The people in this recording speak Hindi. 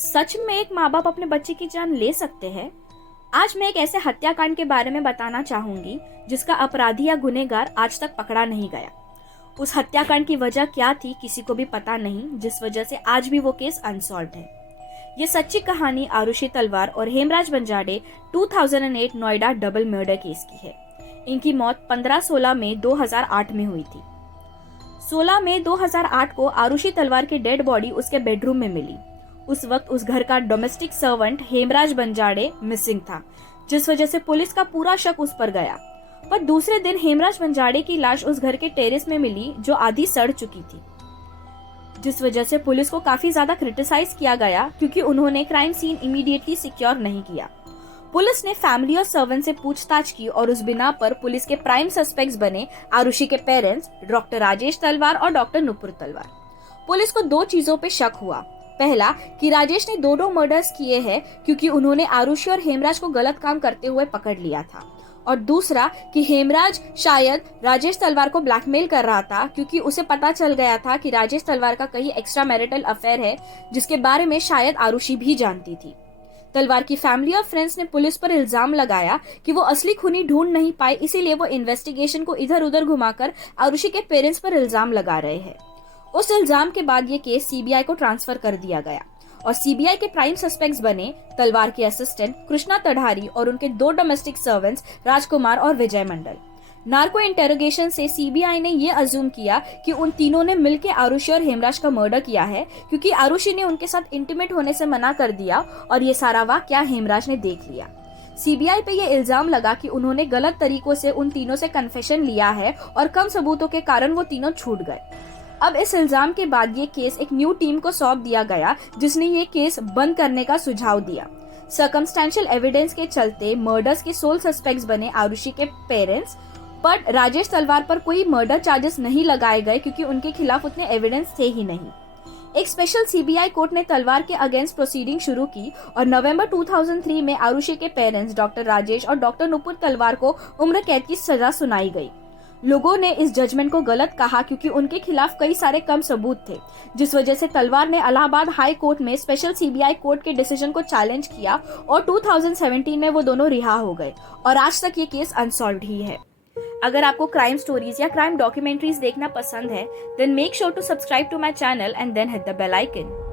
सच में एक माँ बाप अपने बच्चे की जान ले सकते हैं? आज मैं एक ऐसे हत्याकांड के बारे में बताना चाहूंगी जिसका अपराधी या गुनहगार आज तक पकड़ा नहीं गया। उस हत्याकांड की वजह क्या थी किसी को भी पता नहीं, जिस वजह से आज भी वो केस अनसॉल्व्ड है। ये सच्ची कहानी आरुषि तलवार और Hemraj Banjade 2008 Noida double murder case की है। इनकी मौत 15-16 मई 2008 में हुई थी। 16 मई 2008 को आरुषि तलवार की डेड बॉडी उसके बेडरूम में मिली। उस वक्त उस घर का डोमेस्टिक सर्वेंट हेमराज बंजाड़े मिसिंग था, जिस वजह से पुलिस का पूरा शक उस पर गया। पर दूसरे दिन हेमराज बंजाड़े की लाश उस घर के टेरेस में मिली जो आधी सड़ चुकी थी, जिस वजह से पुलिस को काफी ज्यादा क्रिटिसाइज किया गया क्योंकि उन्होंने क्राइम सीन इमीडिएटली सिक्योर नहीं किया। पुलिस ने फैमिली और सर्वेंट से पूछताछ की और उस बिना पर पुलिस के प्राइम सस्पेक्ट्स बने आरुषि के पेरेंट्स डॉक्टर राजेश तलवार और डॉक्टर नुपुर तलवार। पुलिस को दो चीजों पे शक हुआ। पहला कि राजेश ने दो मर्डर्स किए हैं क्योंकि उन्होंने आरुषि और हेमराज को गलत काम करते हुए पकड़ लिया था, और दूसरा कि हेमराज शायद राजेश तलवार को ब्लैकमेल कर रहा था क्योंकि उसे पता चल गया था कि राजेश तलवार का कहीं एक्स्ट्रा मैरिटल अफेयर है जिसके बारे में शायद आरुषि भी जानती थी। तलवार की फैमिली और फ्रेंड्स ने पुलिस पर इल्जाम लगाया कि वो असली खूनी ढूंढ नहीं पाए, इसीलिए वो इन्वेस्टिगेशन को इधर उधर घुमाकर आरुषि के पेरेंट्स पर इल्जाम लगा रहे हैं। उस इल्जाम के बाद ये केस सीबीआई को ट्रांसफर कर दिया गया और सीबीआई के प्राइम सस्पेक्ट्स बने तलवार के असिस्टेंट कृष्णा तढ़ारी और उनके दो डोमेस्टिक सर्वेंट्स राजकुमार और विजय मंडल। नार्को इंटेरोगेशन से सीबीआई ने ये अज्यूम किया कि उन तीनों ने मिलकर आरुषि और हेमराज का मर्डर किया है क्योंकि आरुषि ने उनके साथ इंटीमेट होने से मना कर दिया और ये सारा वाकया हेमराज ने देख लिया। सीबीआई पे ये इल्जाम लगा कि उन्होंने गलत तरीकों से उन तीनों से कन्फेशन लिया है और कम सबूतों के कारण वो तीनों छूट गए। अब इस इल्जाम के बाद ये केस एक न्यू टीम को सौंप दिया गया जिसने ये केस बंद करने का सुझाव दिया। सर्कमस्टेंशियल एविडेंस के चलते मर्डर्स के सोल सस्पेक्ट्स बने आरुषि के पेरेंट्स, बट राजेश तलवार पर कोई मर्डर चार्जेस नहीं लगाए गए क्योंकि उनके खिलाफ उतने एविडेंस थे ही नहीं। एक स्पेशल सीबीआई कोर्ट ने तलवार के अगेंस्ट प्रोसीडिंग शुरू की और नवंबर 2003 में आरुषि के पेरेंट्स डॉक्टर राजेश और डॉक्टर नुपुर तलवार को उम्र कैद की सजा सुनाई गई। लोगों ने इस जजमेंट को गलत कहा क्योंकि उनके खिलाफ कई सारे कम सबूत थे, जिस वजह से तलवार ने इलाहाबाद हाई कोर्ट में स्पेशल सीबीआई कोर्ट के डिसीजन को चैलेंज किया और 2017 में वो दोनों रिहा हो गए और आज तक ये केस अनसॉल्व्ड ही है। अगर आपको क्राइम स्टोरीज या क्राइम डॉक्यूमेंट्रीज देखना पसंद है, then make sure to subscribe to my channel and then hit the bell icon.